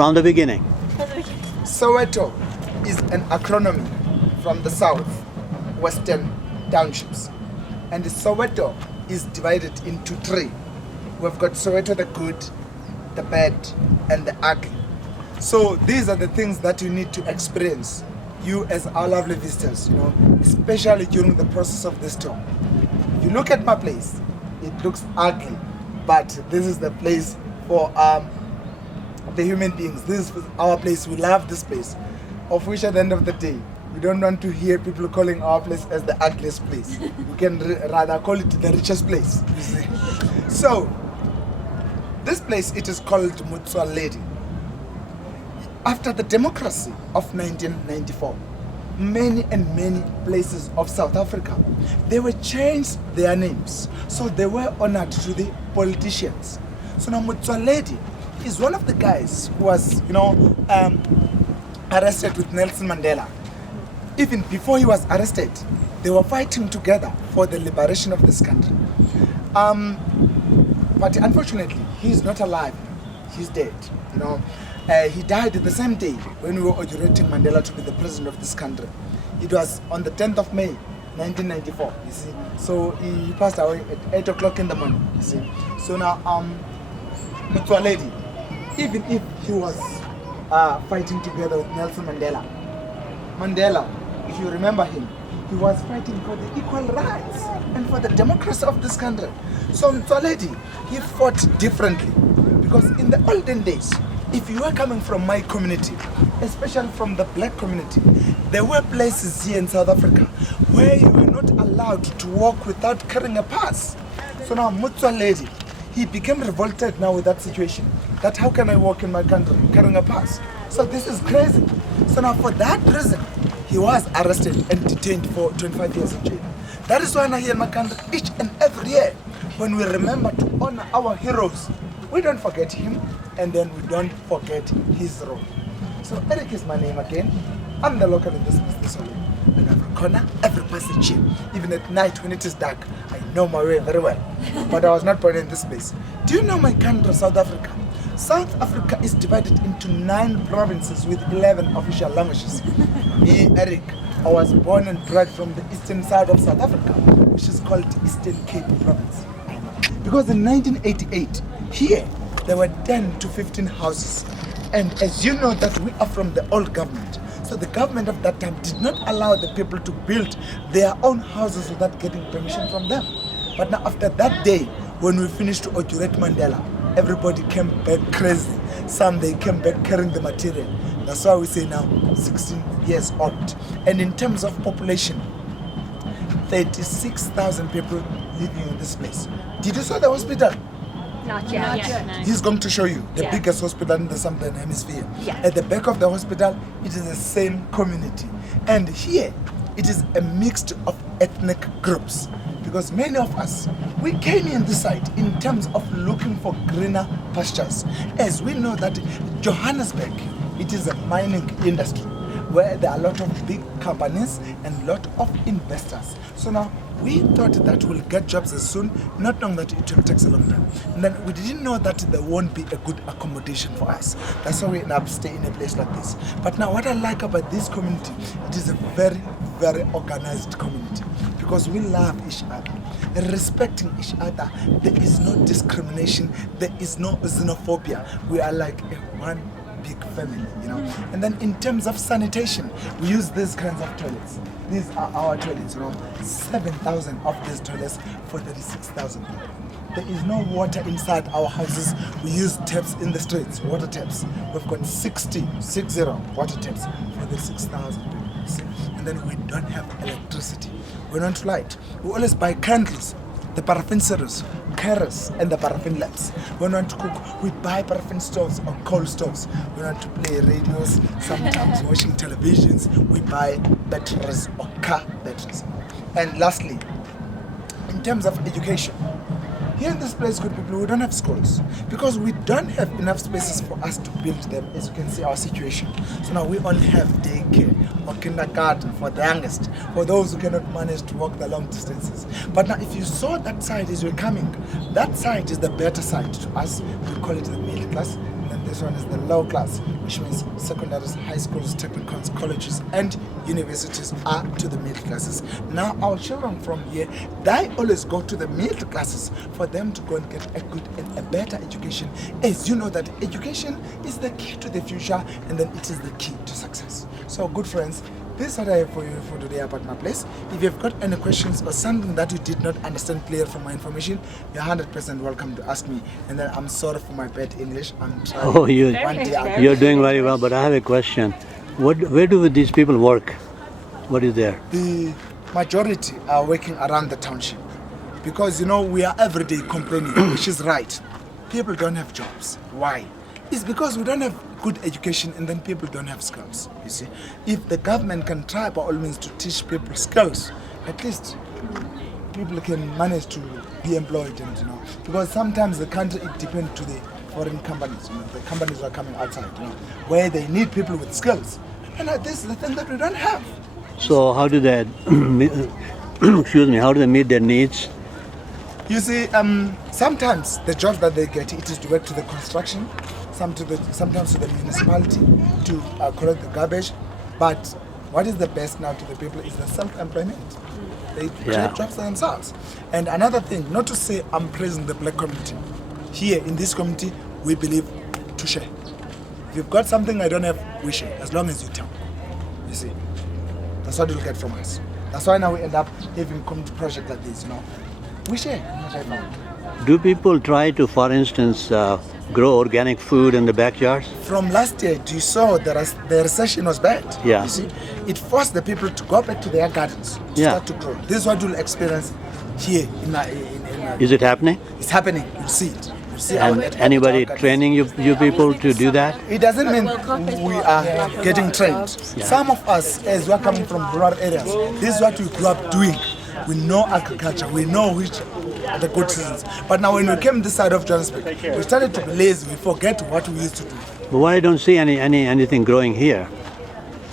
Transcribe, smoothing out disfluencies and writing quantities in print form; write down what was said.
From the beginning. Soweto is an acronym from the south western townships, and Soweto is divided into three. We've got Soweto the good, the bad, and the ugly. So these are the things that you need to experience, you as our lovely visitors, especially during the process of this tour. If you look at my place, it looks ugly, but this is the place for the human beings. This is our place. We love this place, of which at the end of the day, we don't want to hear people calling our place as the ugliest place. We can rather call it the richest place, you see. So this place, it is called Motsoaledi. After the democracy of 1994, many and many places of South Africa, they were changed their names, so they were honored to the politicians. So now Motsoaledi is one of the guys who was, arrested with Nelson Mandela. Even before he was arrested, they were fighting together for the liberation of this country. But unfortunately, he's not alive. He's dead. He died the same day when we were inaugurating Mandela to be the president of this country. It was on the 10th of May, 1994, you see. So he passed away at 8 o'clock in the morning, you see. So now, Motsoaledi, even if he was fighting together with Nelson Mandela, if you remember him, he was fighting for the equal rights and for the democracy of this country. So Motsoaledi, he fought differently, because in the olden days, if you were coming from my community, especially from the black community, there were places here in South Africa where you were not allowed to walk without carrying a pass. So now Motsoaledi, he became revolted now with that situation, that how can I walk in my country carrying a pass? So this is crazy. So now for that reason, he was arrested and detained for 25 years in jail. That is why now here in my country, each and every year, when we remember to honor our heroes, we don't forget him, and then we don't forget his role. So Eric is my name again. I'm the local in this business only. And every corner, every passage here, even at night when it is dark, I know my way very well. But I was not born in this place. Do you know my country, South Africa? South Africa is divided into 9 provinces with 11 official languages. Me, Eric, I was born and bred from the eastern side of South Africa, which is called Eastern Cape Province. Because in 1988, here, there were 10 to 15 houses. And as you know that we are from the old government, so the government of that time did not allow the people to build their own houses without getting permission from them. But now after that day, when we finished to inaugurate Mandela, everybody came back crazy. Some, they came back carrying the material. That's why we say now 16 years old. And in terms of population, 36,000 people living in this place. Did you saw the hospital? Not yet. No. He's going to show you the Yeah. biggest hospital in the Southern Hemisphere. Yeah. At the back of the hospital, it is the same community. And here, it is a mix of ethnic groups. Because many of us, we came in this side in terms of looking for greener pastures. As we know that Johannesburg, it is a mining industry where there are a lot of big companies and a lot of investors. So now, we thought that we'll get jobs as soon, not knowing that it will take a long time. And then we didn't know that there won't be a good accommodation for us. That's why we end up staying in a place like this. But now what I like about this community, it is a very, very organized community. Because we love each other. And respecting each other, there is no discrimination, there is no xenophobia. We are like one big family, And then in terms of sanitation, we use these kinds of toilets. These are our toilets, 7,000 of these toilets for 36,000 people. There is no water inside our houses. We use taps in the streets, water taps. We've got 60 water taps for the 6,000 people. And then we don't have electricity. We don't light. We always buy candles, the paraffin series, carrots, and the paraffin lamps. When we want to cook, we buy paraffin stoves or coal stoves. We want to play radios, sometimes watching televisions, we buy batteries or car batteries. And lastly, in terms of education, here in this place, good people, we don't have schools because we don't have enough spaces for us to build them. As you can see, our situation. So now we only have daycare or kindergarten for the youngest, for those who cannot manage to walk the long distances. But now, if you saw that side as you're coming, that side is the better side to us. We call it the middle class, and then This one is the low class, which means secondaries, high schools, technicals, colleges, and universities are to the middle classes. Now, our children from here, they always go to the middle classes for them to go and get a good and a better education. As you know that education is the key to the future, and then it is the key to success. So, good friends, this is what I have for you for today about my place. If you've got any questions or something that you did not understand clear from my information, you're 100% welcome to ask me. And then I'm sorry for my bad English. I'm trying. Oh, You're doing very well, but I have a question. Where do these people work? What is there? The majority are working around the township because we are every day complaining, which is right. People don't have jobs. Why? It's because we don't have good education and then people don't have skills. You see, if the government can try by all means to teach people skills, at least people can manage to be employed, and because sometimes the country it depends to the foreign companies. The companies are coming outside, where they need people with skills, and this is the thing that we don't have. So how do they, excuse me, how do they meet their needs? You see, sometimes the jobs that they get, it is to work to the construction, sometimes to the municipality to collect the garbage. But what is the best now to the people is the self-employment. They create jobs for themselves. And another thing, not to say I'm praising the black community. Here in this community, we believe to share. If you've got something I don't have, we share, as long as you tell. You see, that's what you'll get from us. That's why now we end up having community projects like this, We share. Do people try to, for instance, grow organic food in the backyards? From last year, you saw that the recession was bad. Yeah. You see, it forced the people to go back to their gardens, to start to grow. This is what you'll experience here in Is it happening? It's happening. You'll see it. You'll see And anybody training you people to do that? It doesn't mean we are getting trained. Yeah. Some of us, as we're coming from rural areas, this is what we grew up doing. We know agriculture, we know which are the good seasons. But now when we came this side of Johannesburg, we started to be lazy, we forget what we used to do. But why I don't see anything growing here?